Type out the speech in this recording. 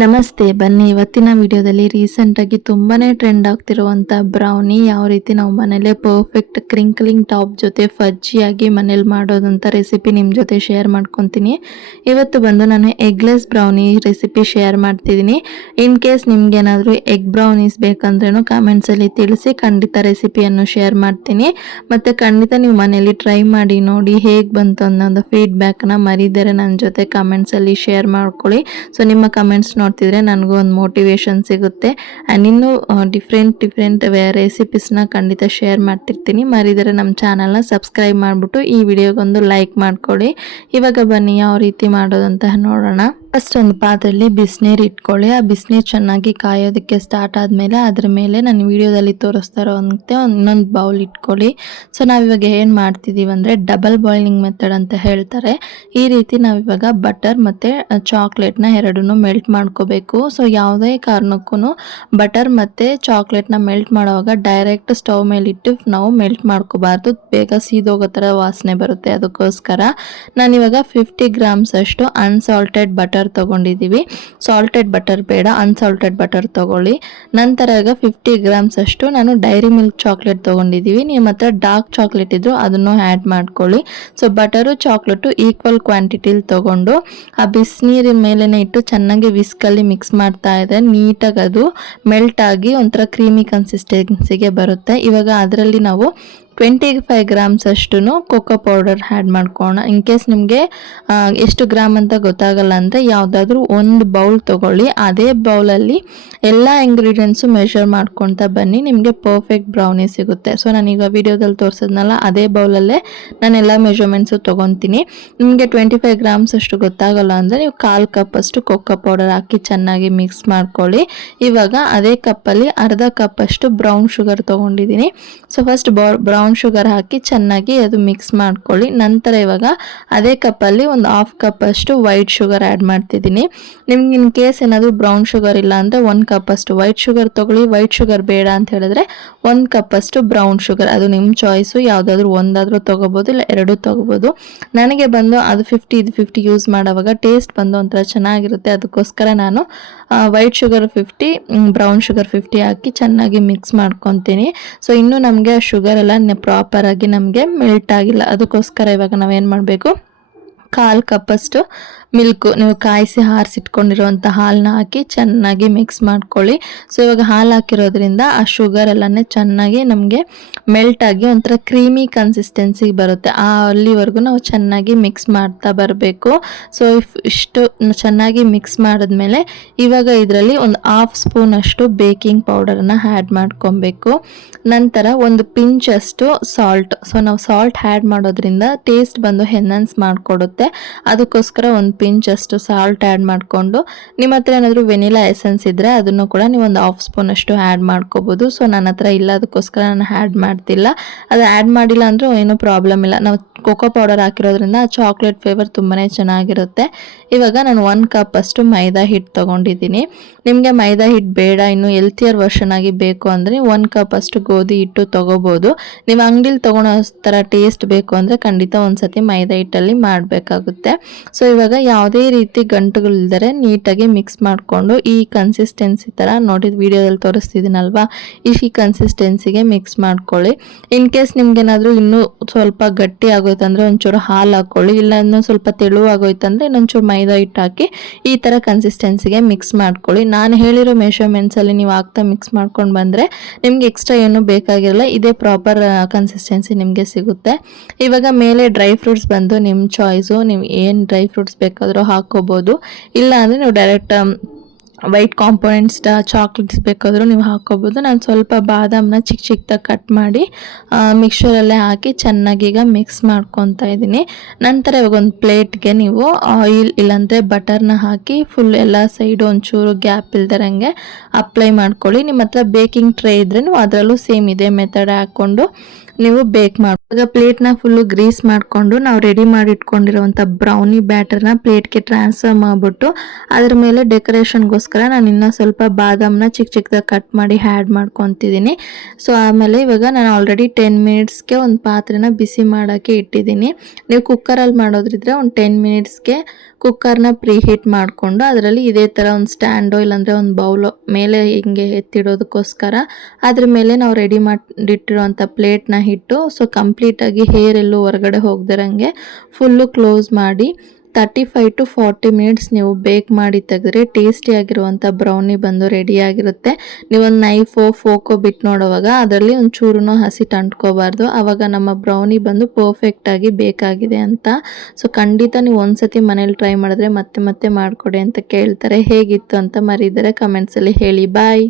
ನಮಸ್ತೆ. ಬನ್ನಿ ಇವತ್ತಿನ ವಿಡಿಯೋದಲ್ಲಿ ರೀಸೆಂಟಾಗಿ ತುಂಬಾನೇ ಟ್ರೆಂಡ್ ಆಗ್ತಿರುವಂಥ ಬ್ರೌನಿ ಯಾವ ರೀತಿ ನಾವು ಮನೇಲೇ ಪರ್ಫೆಕ್ಟ್ ಕ್ರಿಂಕ್ಲಿಂಗ್ ಟಾಪ್ ಜೊತೆ ಫಜ್ಜಿಯಾಗಿ ಮನೇಲಿ ಮಾಡೋದಂತ ರೆಸಿಪಿ ನಿಮ್ಮ ಜೊತೆ ಶೇರ್ ಮಾಡ್ಕೊತೀನಿ. ಇವತ್ತು ಬಂದು ನಾನು ಎಗ್ಲೆಸ್ ಬ್ರೌನಿ ರೆಸಿಪಿ ಶೇರ್ ಮಾಡ್ತಿದ್ದೀನಿ. ಇನ್ ಕೇಸ್ ನಿಮ್ಗೇನಾದರೂ ಎಗ್ ಬ್ರೌನೀಸ್ ಬೇಕಂದ್ರೂ ಕಾಮೆಂಟ್ಸಲ್ಲಿ ತಿಳಿಸಿ, ಖಂಡಿತ ರೆಸಿಪಿಯನ್ನು ಶೇರ್ ಮಾಡ್ತೀನಿ. ಮತ್ತು ಖಂಡಿತ ನೀವು ಮನೇಲಿ ಟ್ರೈ ಮಾಡಿ ನೋಡಿ ಹೇಗೆ ಬಂತು ಅನ್ನೋದು ಫೀಡ್ಬ್ಯಾಕ್ನ ಮರಿದರೆ ನನ್ನ ಜೊತೆ ಕಾಮೆಂಟ್ಸಲ್ಲಿ ಶೇರ್ ಮಾಡ್ಕೊಳ್ಳಿ. ಸೊ ನಿಮ್ಮ ಕಮೆಂಟ್ಸ್ ನೋಡ್ತಿದ್ರೆ ನನಗೂ ಒಂದು ಮೋಟಿವೇಶನ್ ಸಿಗುತ್ತೆ. ಆ್ಯಂಡ್ ಇನ್ನೂ ಡಿಫ್ರೆಂಟ್ ರೆಸಿಪೀಸ್ನ ಖಂಡಿತ ಶೇರ್ ಮಾಡ್ತಿರ್ತೀನಿ. ಮರಿದರೆ ನಮ್ಮ ಚಾನಲ್ನ ಸಬ್ಸ್ಕ್ರೈಬ್ ಮಾಡಿಬಿಟ್ಟು ಈ ವಿಡಿಯೋಗೊಂದು ಲೈಕ್ ಮಾಡ್ಕೊಳ್ಳಿ. ಇವಾಗ ಬನ್ನಿ ಯಾವ ರೀತಿ ಮಾಡೋದಂತ ನೋಡೋಣ. ಫಸ್ಟ್ ಒಂದು ಪಾತ್ರೆಯಲ್ಲಿ ಬಿಸಿನೀರು ಇಟ್ಕೊಳ್ಳಿ. ಆ ಬಿಸಿನೀರು ಚೆನ್ನಾಗಿ ಕಾಯೋದಕ್ಕೆ ಸ್ಟಾರ್ಟ್ ಆದಮೇಲೆ ಅದ್ರ ಮೇಲೆ ನಾನು ವಿಡಿಯೋದಲ್ಲಿ ತೋರಿಸ್ತಾ ಇರೋಂತೆ ಇನ್ನೊಂದು ಬೌಲ್ ಇಟ್ಕೊಳ್ಳಿ. ಸೊ ನಾವಿವಾಗ ಏನು ಮಾಡ್ತಿದ್ದೀವಿ ಅಂದರೆ ಡಬಲ್ ಬಾಯ್ಲಿಂಗ್ ಮೆಥಡ್ ಅಂತ ಹೇಳ್ತಾರೆ. ಈ ರೀತಿ ನಾವಿವಾಗ ಬಟರ್ ಮತ್ತು ಚಾಕ್ಲೇಟ್ನ ಎರಡನ್ನೂ ಮೆಲ್ಟ್ ಮಾಡ್ಕೋಬೇಕು. ಸೊ ಯಾವುದೇ ಕಾರಣಕ್ಕೂ ಬಟರ್ ಮತ್ತು ಚಾಕ್ಲೇಟ್ನ ಮೆಲ್ಟ್ ಮಾಡುವಾಗ ಡೈರೆಕ್ಟ್ ಸ್ಟವ್ ಮೇಲಿಟ್ಟು ನಾವು ಮೆಲ್ಟ್ ಮಾಡ್ಕೋಬಾರ್ದು, ಬೇಗ ಸೀದೋಗೋ ಥರ ವಾಸನೆ ಬರುತ್ತೆ. ಅದಕ್ಕೋಸ್ಕರ ನಾನಿವಾಗ 50 ಗ್ರಾಮ್ಸ್ ಅಷ್ಟು ಅನ್ಸಾಲ್ಟೆಡ್ ಬಟರ್ ತಗೊಂಡಿದ್ದೀವಿ. ಸಾಲ್ಟೆಡ್ ಬಟರ್ ಬೇಡ, ಅನ್ಸಾಲ್ಟೆಡ್ ಬಟರ್ ತಗೊಳ್ಳಿ. ನಂತರ ಈಗ 50 ಗ್ರಾಮ್ಸ್ ಅಷ್ಟು ನಾನು ಡೈರಿ ಮಿಲ್ಕ್ ಚಾಕ್ಲೇಟ್ ತಗೊಂಡಿದ್ದೀವಿ. ನಿಮ್ಮ ಹತ್ರ ಡಾರ್ಕ್ ಚಾಕ್ಲೇಟ್ ಇದ್ರು ಅದನ್ನು ಆ್ಯಡ್ ಮಾಡ್ಕೊಳ್ಳಿ. ಸೊ ಬಟರು ಚಾಕ್ಲೇಟು ಈಕ್ವಲ್ ಕ್ವಾಂಟಿಟಿಲಿ ತಗೊಂಡು ಆ ಬಿಸಿನೀರಿನ ಮೇಲೇ ಇಟ್ಟು ಚೆನ್ನಾಗಿ ವಿಸ್ಕಲ್ಲಿ ಮಿಕ್ಸ್ ಮಾಡ್ತಾ ಇದೆ. ನೀಟಾಗಿ ಅದು ಮೆಲ್ಟ್ ಆಗಿ ಒಂಥರ ಕ್ರೀಮಿ ಕನ್ಸಿಸ್ಟೆನ್ಸಿಗೆ ಬರುತ್ತೆ. ಇವಾಗ ಅದರಲ್ಲಿ ನಾವು 25 ಗ್ರಾಮ್ಸ್ ಅಷ್ಟು ಕೊಕೋ ಪೌಡರ್ ಆ್ಯಡ್ ಮಾಡ್ಕೋಣ. ಇನ್ ಕೇಸ್ ನಿಮಗೆ ಎಷ್ಟು ಗ್ರಾಮ್ ಅಂತ ಗೊತ್ತಾಗಲ್ಲ ಅಂದರೆ ಯಾವುದಾದ್ರೂ ಒಂದು ಬೌಲ್ ತೊಗೊಳ್ಳಿ. ಅದೇ ಬೌಲಲ್ಲಿ ಎಲ್ಲ ಇಂಗ್ರೀಡಿಯೆಂಟ್ಸು ಮೆಷರ್ ಮಾಡ್ಕೊತಾ ಬನ್ನಿ, ನಿಮಗೆ ಪರ್ಫೆಕ್ಟ್ ಬ್ರೌನಿ ಸಿಗುತ್ತೆ. ಸೊ ನಾನೀಗ ವಿಡಿಯೋದಲ್ಲಿ ತೋರಿಸಿದ್ನಲ್ಲ ಅದೇ ಬೌಲಲ್ಲೇ ನಾನೆಲ್ಲ ಮೆಷರ್ಮೆಂಟ್ಸು ತೊಗೊತೀನಿ. ನಿಮಗೆ 25 ಗ್ರಾಮ್ಸ್ ಅಷ್ಟು ಗೊತ್ತಾಗಲ್ಲ ಅಂದರೆ ನೀವು 1/4 ಕಪ್ ಅಷ್ಟು ಕೊಕೋ ಪೌಡರ್ ಹಾಕಿ ಚೆನ್ನಾಗಿ ಮಿಕ್ಸ್ ಮಾಡ್ಕೊಳ್ಳಿ. ಇವಾಗ ಅದೇ ಕಪ್ಪಲ್ಲಿ ಅರ್ಧ ಕಪ್ ಅಷ್ಟು ಬ್ರೌನ್ ಶುಗರ್ ತೊಗೊಂಡಿದ್ದೀನಿ. ಸೊ ಫಸ್ಟ್ ಬ್ರೌನ್ ಶುಗರ್ ಹಾಕಿ ಚೆನ್ನಾಗಿ ಅದು ಮಿಕ್ಸ್ ಮಾಡ್ಕೊಳ್ಳಿ. ನಂತರ ಇವಾಗ ಅದೇ ಕಪ್ಪಲ್ಲಿ ಒಂದು 1/2 ಕಪ್ ಅಷ್ಟು ವೈಟ್ ಶುಗರ್ ಆ್ಯಡ್ ಮಾಡ್ತಿದ್ದೀನಿ. ನಿಮ್ಗೆ ಇನ್ ಕೇಸ್ ಏನಾದರೂ ಬ್ರೌನ್ ಶುಗರ್ ಇಲ್ಲ ಅಂದರೆ 1 ಕಪ್ ಅಷ್ಟು ವೈಟ್ ಶುಗರ್ ತೊಗೊಳ್ಳಿ. ವೈಟ್ ಶುಗರ್ ಬೇಡ ಅಂತ ಹೇಳಿದ್ರೆ 1 ಕಪ್ ಅಷ್ಟು ಬ್ರೌನ್ ಶುಗರ್, ಅದು ನಿಮ್ಮ ಚಾಯ್ಸು. ಯಾವುದಾದ್ರೂ ಒಂದಾದರೂ ತೊಗೋಬೋದು, ಇಲ್ಲ ಎರಡೂ ತೊಗೋಬೋದು. ನನಗೆ ಬಂದು ಅದು 50 ಯೂಸ್ ಮಾಡೋವಾಗ ಟೇಸ್ಟ್ ಬಂದು ಒಂಥರ ಚೆನ್ನಾಗಿರುತ್ತೆ. ಅದಕ್ಕೋಸ್ಕರ ನಾನು ವೈಟ್ ಶುಗರ್ 50, ಬ್ರೌನ್ ಶುಗರ್ 50 ಹಾಕಿ ಚೆನ್ನಾಗಿ ಮಿಕ್ಸ್ ಮಾಡ್ಕೊತೀನಿ. ಸೊ ಇನ್ನೂ ನಮಗೆ ಆ ಶುಗರ್ ಎಲ್ಲ ಪ್ರಾಪರಾಗಿ ನಮಗೆ ಮೆಲ್ಟ್ ಆಗಿಲ್ಲ. ಅದಕ್ಕೋಸ್ಕರ ಇವಾಗ ನಾವೇನು ಮಾಡಬೇಕು, 1/4 ಕಪ್ ಅಷ್ಟು ಮಿಲ್ಕು, ನೀವು ಕಾಯಿಸಿ ಹಾರಿಸಿಟ್ಕೊಂಡಿರುವಂಥ ಹಾಲನ್ನ ಹಾಕಿ ಚೆನ್ನಾಗಿ ಮಿಕ್ಸ್ ಮಾಡ್ಕೊಳ್ಳಿ. ಸೊ ಇವಾಗ ಹಾಲು ಹಾಕಿರೋದ್ರಿಂದ ಆ ಶುಗರ್ ಎಲ್ಲನೇ ಚೆನ್ನಾಗಿ ನಮಗೆ ಮೆಲ್ಟ್ ಆಗಿ ಒಂಥರ ಕ್ರೀಮಿ ಕನ್ಸಿಸ್ಟೆನ್ಸಿಗೆ ಬರುತ್ತೆ. ಅಲ್ಲಿವರೆಗೂ ನಾವು ಚೆನ್ನಾಗಿ ಮಿಕ್ಸ್ ಮಾಡ್ತಾ ಬರಬೇಕು. ಸೊ ಇಷ್ಟು ಚೆನ್ನಾಗಿ ಮಿಕ್ಸ್ ಮಾಡಿದ್ಮೇಲೆ ಇವಾಗ ಇದರಲ್ಲಿ ಒಂದು 1/2 ಸ್ಪೂನ್ ಅಷ್ಟು ಬೇಕಿಂಗ್ ಪೌಡರನ್ನು ಆ್ಯಡ್ ಮಾಡ್ಕೊಬೇಕು. ನಂತರ ಒಂದು ಪಿಂಚ್ ಅಷ್ಟು ಸಾಲ್ಟ್. ಸೊ ನಾವು ಸಾಲ್ಟ್ ಆ್ಯಡ್ ಮಾಡೋದ್ರಿಂದ ಟೇಸ್ಟ್ ಬಂದು ಎನ್ಹಾನ್ಸ್ ಮಾಡಿಕೊಡುತ್ತೆ. ಅದಕ್ಕೋಸ್ಕರ ಒಂದು ಪಿಂಚ್ ಅಷ್ಟು ಸಾಲ್ಟ್ ಆ್ಯಡ್ ಮಾಡಿಕೊಂಡು, ನಿಮ್ಮ ಹತ್ರ ಏನಾದರೂ ವೆನಿಲಾ ಎಸೆನ್ಸ್ ಇದ್ದರೆ ಅದನ್ನು ಕೂಡ ನೀವು ಒಂದು 1/2 ಸ್ಪೂನ್ ಅಷ್ಟು ಆ್ಯಡ್ ಮಾಡ್ಕೋಬೋದು. ಸೊ ನನ್ನ ಹತ್ರ ಇಲ್ಲ, ಅದಕ್ಕೋಸ್ಕರ ನಾನು ಆ್ಯಡ್ ಮಾಡ್ತಿಲ್ಲ. ಅದು ಆ್ಯಡ್ ಮಾಡಿಲ್ಲ ಅಂದರೂ ಏನೂ ಪ್ರಾಬ್ಲಮ್ ಇಲ್ಲ. ನಾವು ಕೊಕೋ ಪೌಡರ್ ಹಾಕಿರೋದ್ರಿಂದ ಆ ಚಾಕ್ಲೇಟ್ ಫ್ಲೇವರ್ ತುಂಬಾ ಚೆನ್ನಾಗಿರುತ್ತೆ. ಇವಾಗ ನಾನು 1 ಕಪ್ ಅಷ್ಟು ಮೈದಾ ಹಿಟ್ಟು ತೊಗೊಂಡಿದ್ದೀನಿ. ನಿಮಗೆ ಮೈದಾ ಹಿಟ್ಟು ಬೇಡ, ಇನ್ನು ಹೆಲ್ತಿಯರ್ ವರ್ಷನ್ ಆಗಿ ಬೇಕು ಅಂದರೆ 1 ಕಪ್ ಅಷ್ಟು ಗೋಧಿ ಹಿಟ್ಟು ತೊಗೋಬೋದು. ನೀವು ಅಂಗಡಿಲಿ ತೊಗೊಳೋ ಥರ ಟೇಸ್ಟ್ ಬೇಕು ಅಂದರೆ ಖಂಡಿತ ಒಂದ್ಸತಿ ಮೈದಾ ಹಿಟ್ಟಲ್ಲಿ ಮಾಡಬೇಕಾಗುತ್ತೆ. ಸೊ ಇವಾಗ ಯಾವುದೇ ರೀತಿ ಗಂಟುಗಳಿಲ್ದರೆ ನೀಟಾಗಿ ಮಿಕ್ಸ್ ಮಾಡಿಕೊಂಡು ಈ ಕನ್ಸಿಸ್ಟೆನ್ಸಿ ಥರ ನೋಡಿ ವಿಡಿಯೋದಲ್ಲಿ ತೋರಿಸ್ತಿದ್ದೀನಲ್ವಾ, ಈ ಕನ್ಸಿಸ್ಟೆನ್ಸಿಗೆ ಮಿಕ್ಸ್ ಮಾಡ್ಕೊಳ್ಳಿ. ಇನ್ ಕೇಸ್ ನಿಮ್ಗೇನಾದರೂ ಇನ್ನೂ ಸ್ವಲ್ಪ ಗಟ್ಟಿ ಆಗೋಯ್ತಂದರೆ ಒಂಚೂರು ಹಾಲು ಹಾಕ್ಕೊಳ್ಳಿ, ಇಲ್ಲ ಇನ್ನೂ ಸ್ವಲ್ಪ ತೆಳುವಾಗೋಯ್ತಂದರೆ ಇನ್ನೊಂಚೂರು ಮೈದಾ ಹಿಟ್ಟು ಹಾಕಿ ಈ ಥರ ಕನ್ಸಿಸ್ಟೆನ್ಸಿಗೆ ಮಿಕ್ಸ್ ಮಾಡ್ಕೊಳ್ಳಿ. ನಾನು ಹೇಳಿರೋ ಮೆಷರ್ಮೆಂಟ್ಸಲ್ಲಿ ನೀವು ಆಗ್ತಾ ಮಿಕ್ಸ್ ಮಾಡ್ಕೊಂಡು ಬಂದರೆ ನಿಮ್ಗೆ ಎಕ್ಸ್ಟ್ರಾ ಏನೂ ಬೇಕಾಗಿರಲ್ಲ, ಇದೇ ಪ್ರಾಪರ್ ಕನ್ಸಿಸ್ಟೆನ್ಸಿ ನಿಮಗೆ ಸಿಗುತ್ತೆ. ಇವಾಗ ಮೇಲೆ ಡ್ರೈ ಫ್ರೂಟ್ಸ್ ಬಂದು ನಿಮ್ಮ ಚಾಯ್ಸು, ನೀವು ಏನು ಡ್ರೈ ಫ್ರೂಟ್ಸ್ ಬೇಕಾದರೂ ಹಾಕ್ಕೋಬೋದು. ಇಲ್ಲ ಅಂದರೆ ನೀವು ಡೈರೆಕ್ಟ್ ವೈಟ್ ಕಾಂಪೋನೆಂಟ್ಸ್ ಚಾಕ್ಲೇಟ್ಸ್ ಬೇಕಾದರೂ ನೀವು ಹಾಕ್ಕೋಬೋದು. ನಾನು ಸ್ವಲ್ಪ ಬಾದಾಮನ್ನ ಚಿಕ್ಕದಾಗಿ ಕಟ್ ಮಾಡಿ ಮಿಕ್ಸರಲ್ಲೇ ಹಾಕಿ ಚೆನ್ನಾಗಿ ಈಗ ಮಿಕ್ಸ್ ಮಾಡ್ಕೊತಾ ಇದ್ದೀನಿ. ನಂತರ ಇವಾಗ ಒಂದು ಪ್ಲೇಟ್ಗೆ ನೀವು ಆಯಿಲ್ ಇಲ್ಲಾಂದರೆ ಬಟರ್ನ ಹಾಕಿ ಫುಲ್ ಎಲ್ಲ ಸೈಡು ಒಂಚೂರು ಗ್ಯಾಪ್ ಇಲ್ದಿರಂಗೆ ಅಪ್ಲೈ ಮಾಡ್ಕೊಳ್ಳಿ. ನಿಮ್ಮ ಹತ್ರ ಬೇಕಿಂಗ್ ಟ್ರೇ ಇದ್ದರೆ ನೀವು ಅದರಲ್ಲೂ ಸೇಮ್ ಇದೇ ಮೆಥಡ್ ಹಾಕ್ಕೊಂಡು ನೀವು ಬೇಕ್ ಮಾಡಿ. ಇವಾಗ ಪ್ಲೇಟ್ನ ಫುಲ್ಲು ಗ್ರೀಸ್ ಮಾಡಿಕೊಂಡು ನಾವು ರೆಡಿ ಮಾಡಿ ಇಟ್ಕೊಂಡಿರುವಂಥ ಬ್ರೌನಿ ಬ್ಯಾಟರ್ನ ಪ್ಲೇಟ್ಗೆ ಟ್ರಾನ್ಸ್ಫರ್ ಮಾಡಿಬಿಟ್ಟು ಅದ್ರ ಮೇಲೆ ಡೆಕೋರೇಷನ್ಗೋಸ್ಕರ ನಾನು ಇನ್ನೂ ಸ್ವಲ್ಪ ಬಾದಾಮನ್ನ ಚಿಕ್ಕದಾಗಿ ಕಟ್ ಮಾಡಿ ಆ್ಯಡ್ ಮಾಡ್ಕೊತಿದ್ದೀನಿ. ಸೊ ಆಮೇಲೆ ಇವಾಗ ನಾನು ಆಲ್ರೆಡಿ 10 ಮಿನಿಟ್ಸ್ಗೆ ಒಂದು ಪಾತ್ರೆನ ಬಿಸಿ ಮಾಡೋಕ್ಕೆ ಇಟ್ಟಿದ್ದೀನಿ. ನೀವು ಕುಕ್ಕರಲ್ಲಿ ಮಾಡೋದ್ರಿದ್ರೆ ಒಂದು 10 ಮಿನಿಟ್ಸ್ಗೆ ಕುಕ್ಕರ್ನ ಪ್ರೀ ಹೀಟ್ ಮಾಡಿಕೊಂಡು ಅದರಲ್ಲಿ ಇದೇ ಥರ ಒಂದು ಸ್ಟ್ಯಾಂಡೋ ಇಲ್ಲಾಂದರೆ ಒಂದು ಬೌಲು ಮೇಲೆ ಹಿಂಗೆ ಎತ್ತಿಡೋದಕ್ಕೋಸ್ಕರ ಅದ್ರ ಮೇಲೆ ನಾವು ರೆಡಿ ಮಾಡಿಟ್ಟಿರೋಂಥ ಪ್ಲೇಟ್ನ ಇಟ್ಟು ಸೊ ಕಂಪ್ಲೀಟಾಗಿ ಹೇರ್ ಎಲ್ಲೂ ಹೊರಗಡೆ ಹೋಗ್ದಿರಂಗೆ ಫುಲ್ಲು ಕ್ಲೋಸ್ ಮಾಡಿ 35 to 40 ಮಿನಿಟ್ಸ್ ನೀವು ಬೇಕ್ ಮಾಡಿ ತೆಗೆದ್ರೆ ಟೇಸ್ಟಿಯಾಗಿರುವಂಥ ಬ್ರೌನಿ ಬಂದು ರೆಡಿಯಾಗಿರುತ್ತೆ. ನೀವೊಂದು ನೈಫೋ ಫೋಕೋ ಬಿಟ್ಟು ನೋಡುವಾಗ ಅದರಲ್ಲಿ ಒಂದು ಚೂರು ಹಸಿ ಅಂಟ್ಕೋಬಾರ್ದು. ಆವಾಗ ನಮ್ಮ ಬ್ರೌನಿ ಬಂದು ಪರ್ಫೆಕ್ಟಾಗಿ ಬೇಕಾಗಿದೆ ಅಂತ. ಸೊ ಖಂಡಿತ ನೀವು ಒಂದ್ಸತಿ ಮನೇಲಿ ಟ್ರೈ ಮಾಡಿದ್ರೆ ಮತ್ತೆ ಮತ್ತೆ ಮಾಡಿಕೊಡಿ ಅಂತ ಕೇಳ್ತಾರೆ. ಹೇಗಿತ್ತು ಅಂತ ಮರೀದರೆ ಕಮೆಂಟ್ಸಲ್ಲಿ ಹೇಳಿ. ಬಾಯ್.